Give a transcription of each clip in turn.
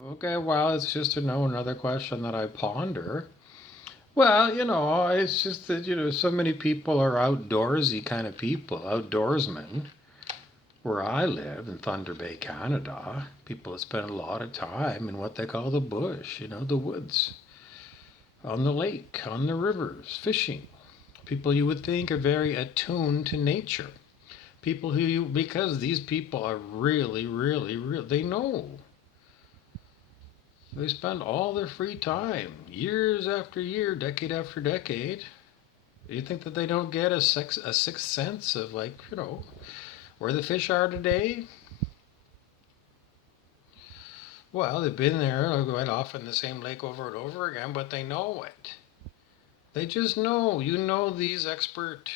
Okay, well, it's just another question that I ponder. Well, it's just that, so many people are outdoorsy kind of people, outdoorsmen. Where I live in Thunder Bay, Canada, people have spent a lot of time in what they call the bush, the woods, on the lake, on the rivers, fishing. People you would think are very attuned to nature. People because these people are really, really, really, they know. They spend all their free time, years after year, decade after decade. You think that they don't get a sixth sense of, like, where the fish are today? Well, they've been there quite often the same lake over and over again, but they know it. They just know. These expert.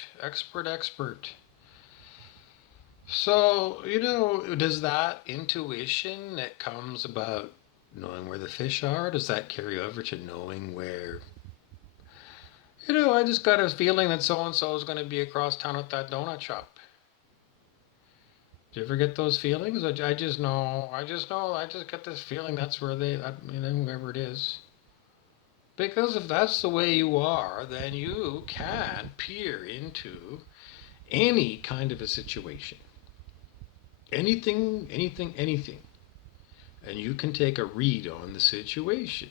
So, does that intuition that comes about knowing where the fish are, does that carry over to knowing where, I just got a feeling that so and so is going to be across town at that donut shop. Do you ever get those feelings? I just know. I just get this feeling that's where whoever it is. Because if that's the way you are, then you can peer into any kind of a situation. Anything. And you can take a read on the situation.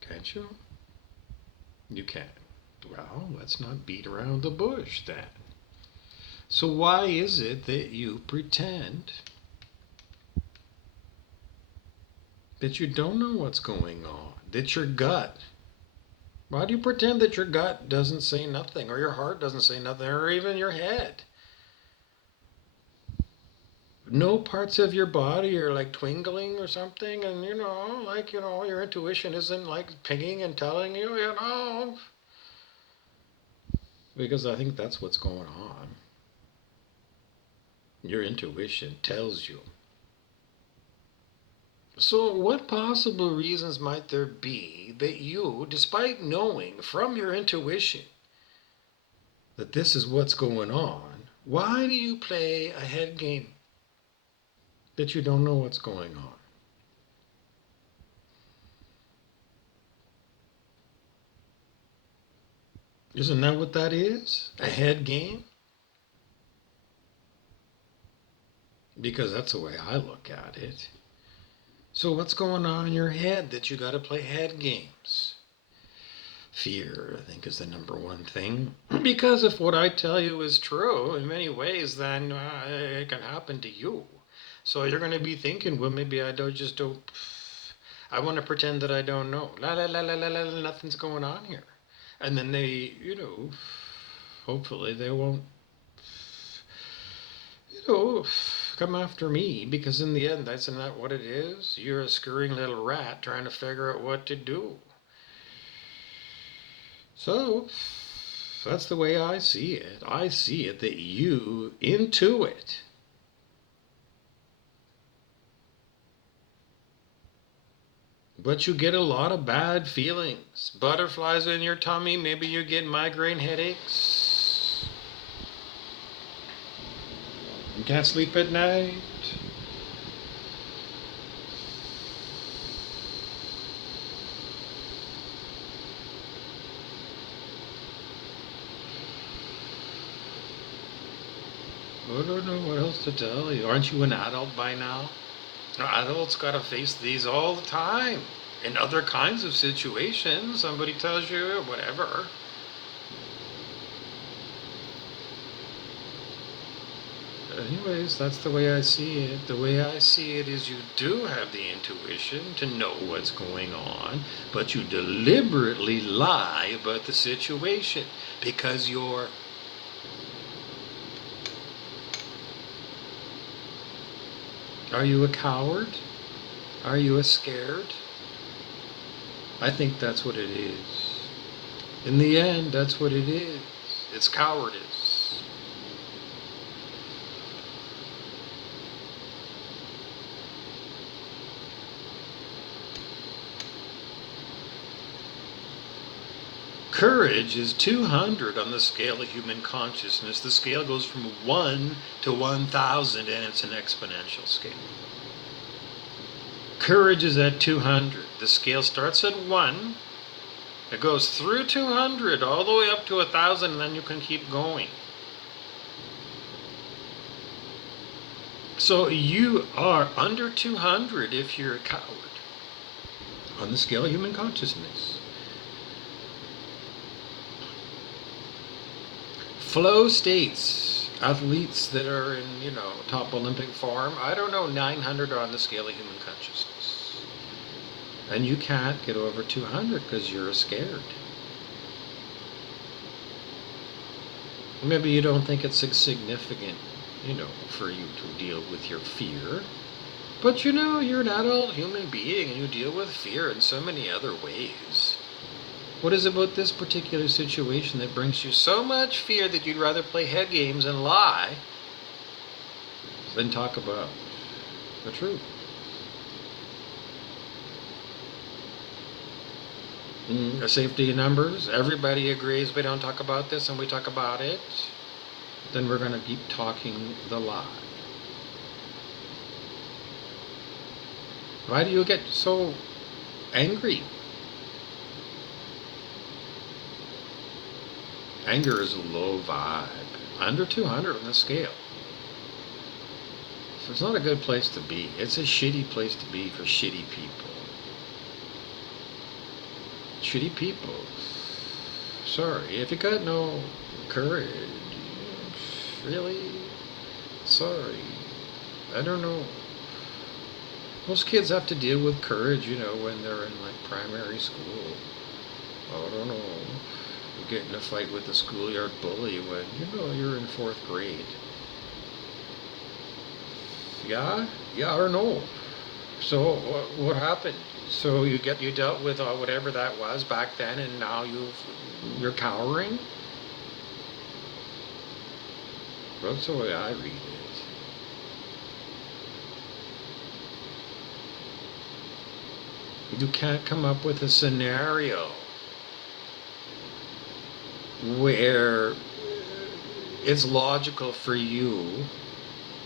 Can't you? You can. Well, let's not beat around the bush then. So, why is it that you pretend that you don't know what's going on? That your gut. Why do you pretend that your gut doesn't say nothing, or your heart doesn't say nothing, or even your head? No parts of your body are like twinkling or something, and your intuition isn't like pinging and telling you. Because I think that's what's going on. Your intuition tells you. So, what possible reasons might there be that you, despite knowing from your intuition that this is what's going on, why do you play a head game that you don't know what's going on? Isn't that what that is? A head game? Because that's the way I look at it. So, what's going on in your head that you got to play head games? Fear, I think, is the number one thing. Because if what I tell you is true in many ways, then it can happen to you. So you're going to be thinking, well, maybe I don't. I want to pretend that I don't know. La la la la la la. Nothing's going on here. And then they, hopefully they won't, you know, come after me, because in the end, that's not what it is. You're a scurrying little rat trying to figure out what to do. So that's the way I see it. I see it that you intuit. But you get a lot of bad feelings. Butterflies in your tummy. Maybe you get migraine headaches. You can't sleep at night. I don't know what else to tell you. Aren't you an adult by now? Adults got to face these all the time. In other kinds of situations, somebody tells you whatever. Anyways, that's the way I see it. The way I see it is you do have the intuition to know what's going on, but you deliberately lie about the situation because you're. Are you a coward? Are you a scared? I think that's what it is. In the end, that's what it is. It's cowardice. Courage is 200 on the scale of human consciousness. The scale goes from 1 to 1,000, and it's an exponential scale. Courage is at 200. The scale starts at 1. It goes through 200 all the way up to 1,000, and then you can keep going. So you are under 200 if you're a coward on the scale of human consciousness. Flow states, athletes that are in, top Olympic form, 900 on the scale of human consciousness. And you can't get over 200 because you're scared. Maybe you don't think it's significant, for you to deal with your fear. But you're an adult human being and you deal with fear in so many other ways. What is it about this particular situation that brings you so much fear that you'd rather play head games and lie than talk about the truth? Safety in numbers. Everybody agrees we don't talk about this and we talk about it. Then we're going to keep talking the lie. Why do you get so angry? Anger is a low vibe, under 200 on the scale. So it's not a good place to be. It's a shitty place to be for shitty people. Shitty people. Sorry, if you got no courage, really? Sorry. I don't know. Most kids have to deal with courage, when they're in primary school. I don't know. Get in a fight with a schoolyard bully when you're in 4th grade. Yeah or no? So what happened? So you dealt with whatever that was back then, and now you're cowering. That's the way I read it. You can't come up with a scenario where it's logical for you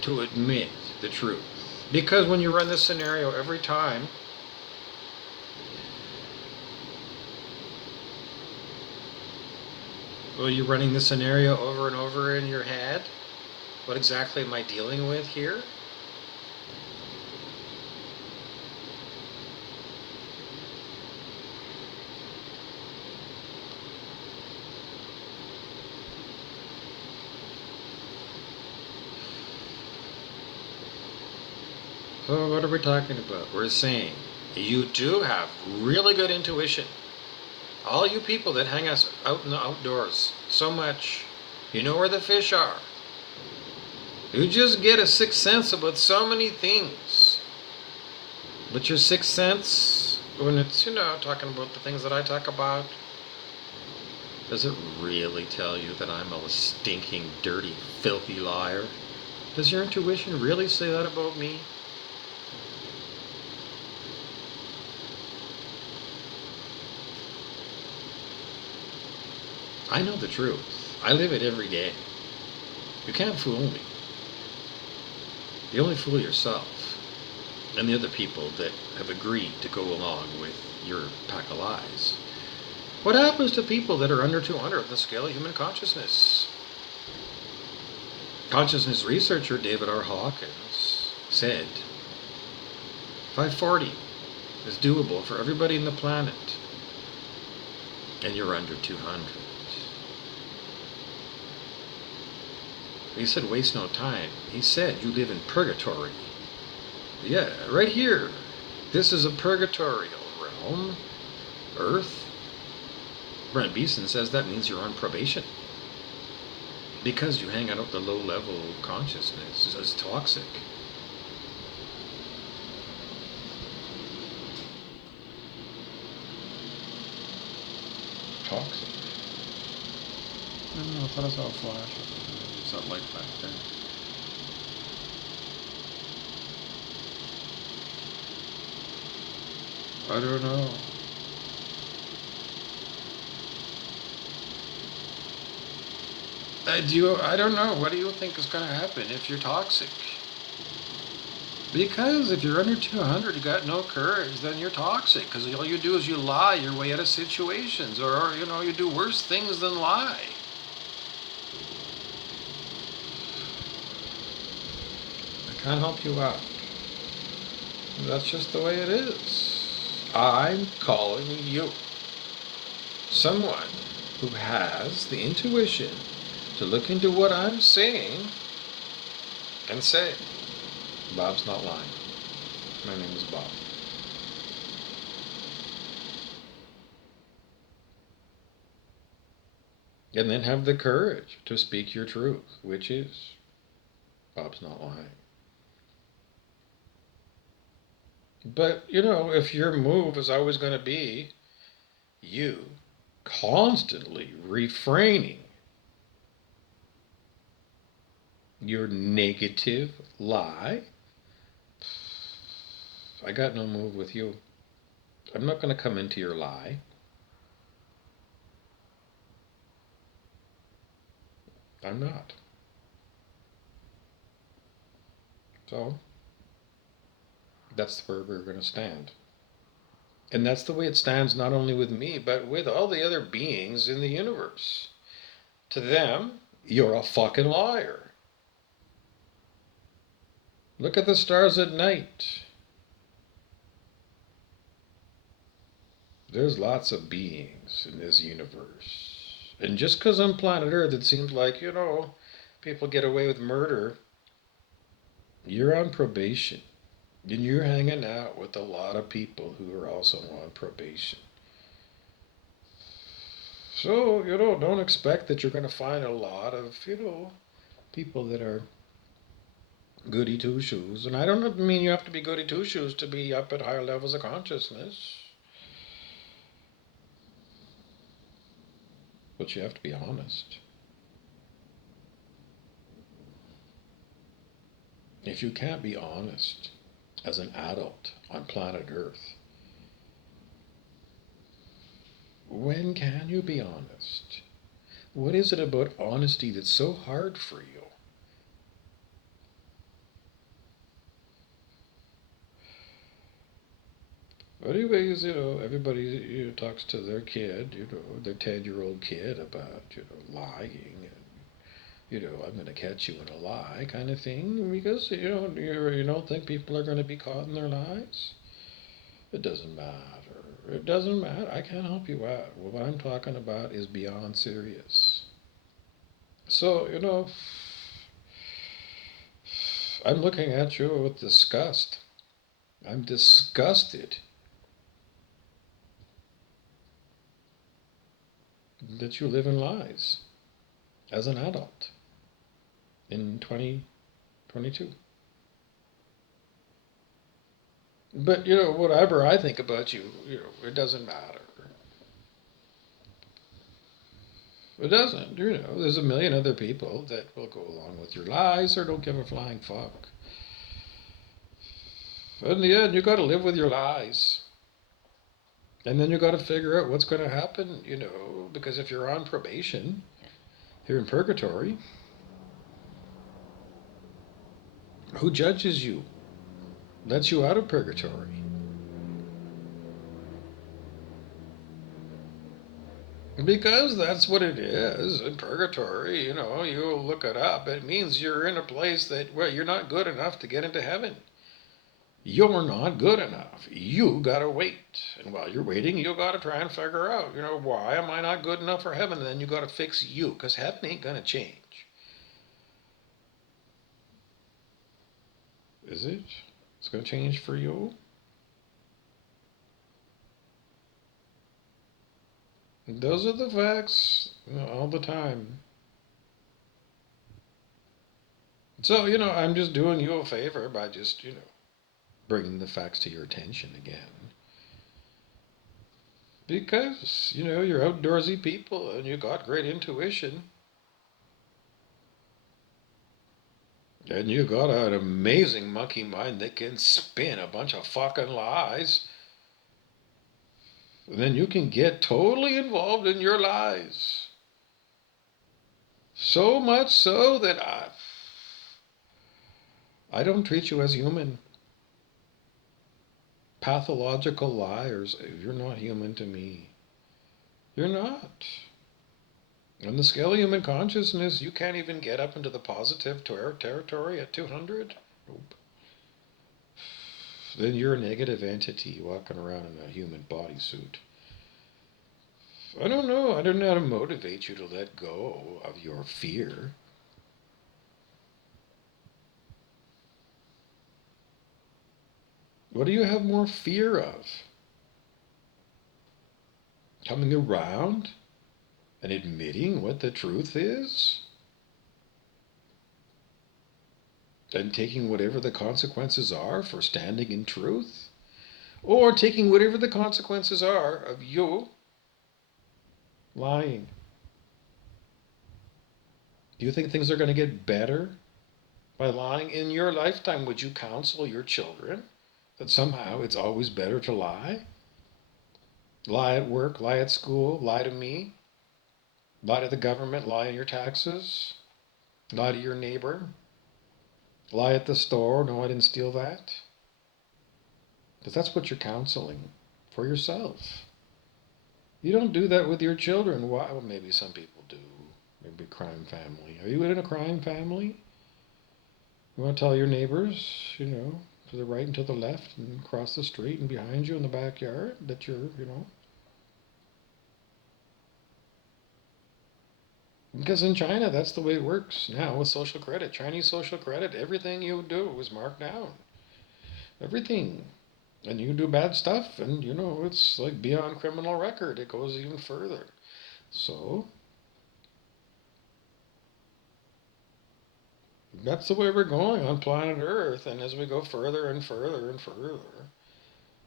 to admit the truth. Because when you run this scenario every time, you're running the scenario over and over in your head. What exactly am I dealing with here? So what are we talking about? We're saying you do have really good intuition. All you people that hang us out in the outdoors so much, you know where the fish are. You just get a sixth sense about so many things. But your sixth sense, when it's, talking about the things that I talk about, does it really tell you that I'm a stinking, dirty, filthy liar? Does your intuition really say that about me? I know the truth. I live it every day. You can't fool me. You only fool yourself and the other people that have agreed to go along with your pack of lies. What happens to people that are under 200 on the scale of human consciousness? Consciousness researcher David R. Hawkins said 540 is doable for everybody in the planet, and you're under 200. He said, waste no time. He said, you live in purgatory. Yeah, right here. This is a purgatorial realm. Earth. Brent Beeson says that means you're on probation. Because you hang out at the low level consciousness as toxic. Toxic? I don't know, I thought I saw a flash. That light back there. I don't know. I don't know. What do you think is going to happen if you're toxic? Because if you're under 200, you got no courage, then you're toxic. Because all you do is you lie your way out of situations, or you do worse things than lie. I can't help you out. That's just the way it is. I'm calling you someone who has the intuition to look into what I'm saying and say, Bob's not lying. My name is Bob. And then have the courage to speak your truth, which is, Bob's not lying. But, if your move is always going to be you constantly refraining your negative lie, I got no move with you. I'm not going to come into your lie. I'm not. So, that's where we're going to stand. And that's the way it stands not only with me, but with all the other beings in the universe. To them, you're a fucking liar. Look at the stars at night. There's lots of beings in this universe. And just because on planet Earth it seems like, people get away with murder, you're on probation. And you're hanging out with a lot of people who are also on probation. So, don't expect that you're going to find a lot of, people that are goody two shoes. And I don't mean you have to be goody two shoes to be up at higher levels of consciousness. But you have to be honest. If you can't be honest as an adult on planet Earth, when can you be honest? What is it about honesty that's so hard for you? Anyways, everybody talks to their kid, their 10-year-old kid about, lying and, I'm going to catch you in a lie kind of thing because, you don't think people are going to be caught in their lies? It doesn't matter. It doesn't matter. I can't help you out. What I'm talking about is beyond serious. So, I'm looking at you with disgust. I'm disgusted that you live in lies as an adult in 2022. But, whatever I think about you, it doesn't matter. It doesn't, there's a million other people that will go along with your lies or don't give a flying fuck. In the end, you got to live with your lies. And then you got to figure out what's going to happen, because if you're on probation, here in purgatory, who judges you? Lets you out of purgatory. Because that's what it is in purgatory, you look it up. It means you're in a place that where you're not good enough to get into heaven. You're not good enough. You gotta wait. And while you're waiting, you gotta try and figure out, why am I not good enough for heaven? And then you gotta fix you, because heaven ain't gonna change. Is it? It's gonna change for you? Those are the facts, all the time. So, I'm just doing you a favor by just, bringing the facts to your attention again. Because, you're outdoorsy people and you got great intuition. And you got an amazing monkey mind that can spin a bunch of fucking lies. And then you can get totally involved in your lies. So much so that I don't treat you as human. pathological liars. You're not human to me. You're not. On the scale of human consciousness, you can't even get up into the positive territory at 200. Nope. Then you're a negative entity walking around in a human bodysuit. I don't know. I don't know how to motivate you to let go of your fear. What do you have more fear of? Coming around and admitting what the truth is? And taking whatever the consequences are for standing in truth? Or taking whatever the consequences are of you lying? Do you think things are going to get better by lying? In your lifetime, would you counsel your children that somehow it's always better to lie? Lie at work, lie at school, lie to me, lie to the government, lie on your taxes, lie to your neighbor, lie at the store, no, I didn't steal that. Because that's what you're counseling for yourself. You don't do that with your children. Why? Well, maybe some people do. Maybe crime family. Are you in a crime family? You want to tell your neighbors, to the right and to the left and across the street and behind you in the backyard that you're. Because in China, that's the way it works now with social credit. Chinese social credit, everything you do is marked down. Everything. And you do bad stuff, and it's like beyond criminal record. It goes even further. So, that's the way we're going on planet Earth, and as we go further and further and further,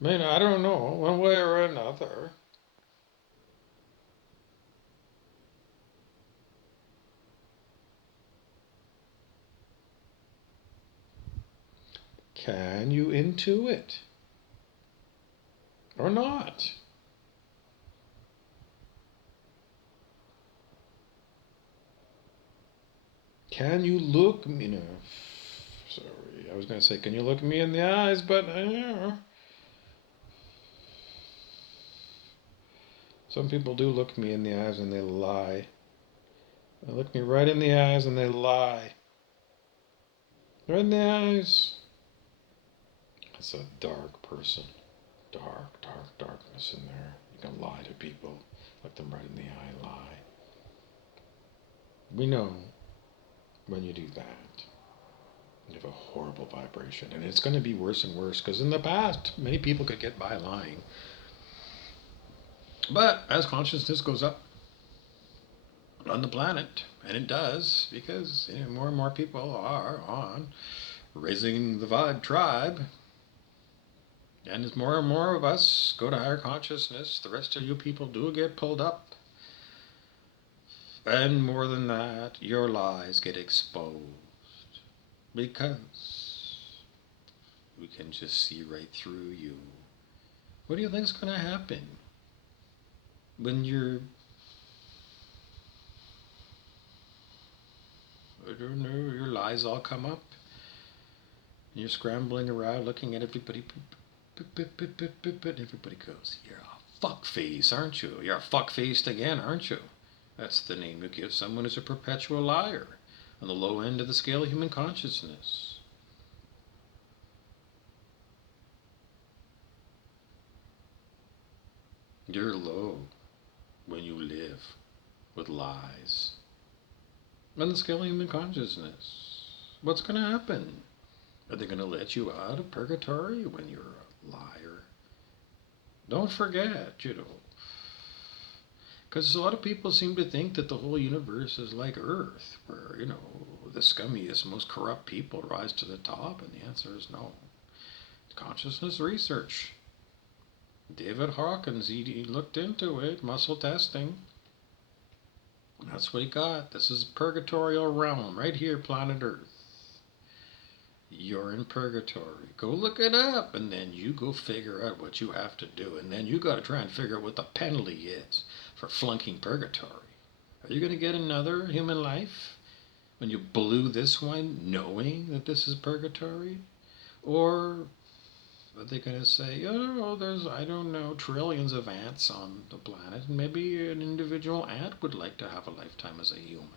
I don't know, one way or another. Can you intuit? Or not? Can you look me? Sorry, I was going to say, can you look me in the eyes? But some people do look me in the eyes and they lie. They look me right in the eyes and they lie. Right in the eyes. It's a dark person. Dark, dark, darkness in there. You can lie to people. Look them right in the eye, lie. We know when you do that, you have a horrible vibration. And it's going to be worse and worse because in the past, many people could get by lying. But as consciousness goes up on the planet, and it does, because more and more people are on raising the vibe tribe, and as more and more of us go to higher consciousness, the rest of you people do get pulled up. And more than that, your lies get exposed. Because we can just see right through you. What do you think's going to happen when I don't know, your lies all come up? And you're scrambling around looking at everybody. Everybody goes, you're a fuckface, aren't you? You're a fuck-faced again, aren't you? That's the name you give someone who's a perpetual liar on the low end of the scale of human consciousness. You're low when you live with lies on the scale of human consciousness. What's going to happen? Are they going to let you out of purgatory when you're a liar? Don't forget, because a lot of people seem to think that the whole universe is like Earth, where, the scummiest, most corrupt people rise to the top, and the answer is no. Consciousness research. David Hawkins, he looked into it, muscle testing. That's what he got. This is purgatorial realm, right here, planet Earth. You're in purgatory. Go look it up, and then you go figure out what you have to do, and then you got to try and figure out what the penalty is for flunking purgatory. Are you going to get another human life when you blew this one knowing that this is purgatory? Or But they're going to say, oh, there's, I don't know, trillions of ants on the planet, and maybe an individual ant would like to have a lifetime as a human.